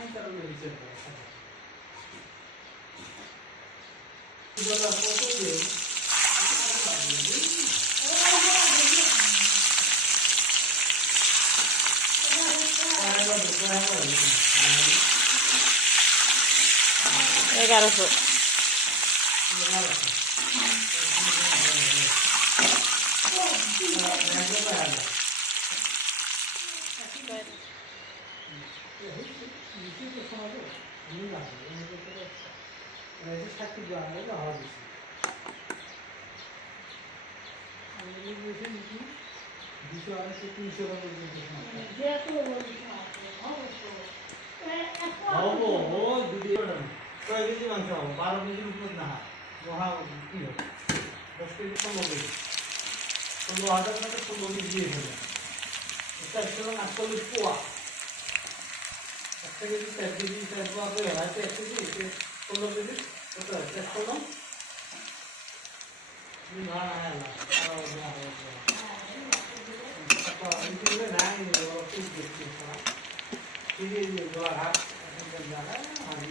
1100 কয় কেজি মাংস হবে 12 কেজির উপর না মহা কি হবে 10 কেজি 15 কেজি 15,000 টাকা 15 কেজি দিয়ে দেবে এটা ছিল 48 পোয়া 1 কেজি 4 কেজি 4 পোয়া করে হয় 1 কেজি 15 কেজি কত চেক করলাম ni না না না আর না ini নাই ওকে দেখছি ঠিক আছে গোলা ঘাট এখন জানা আমি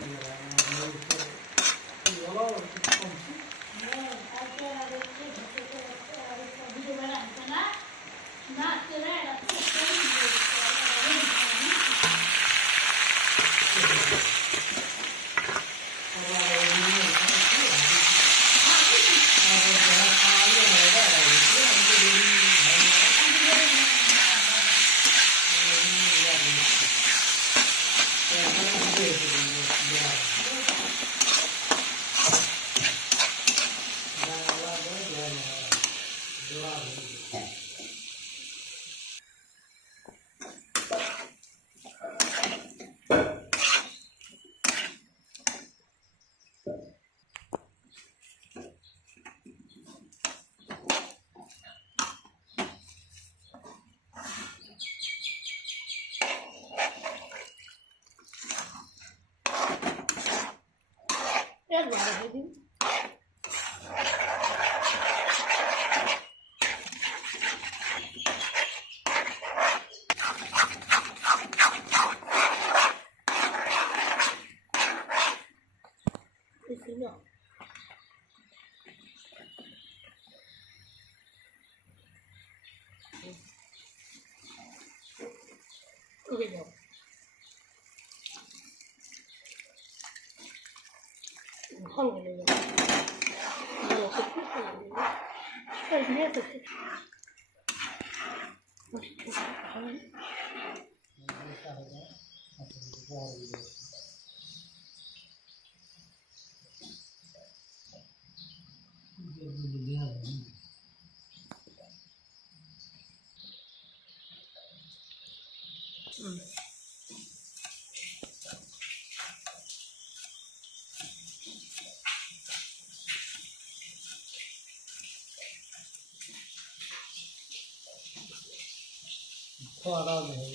খাওয়া দাওয়া নেই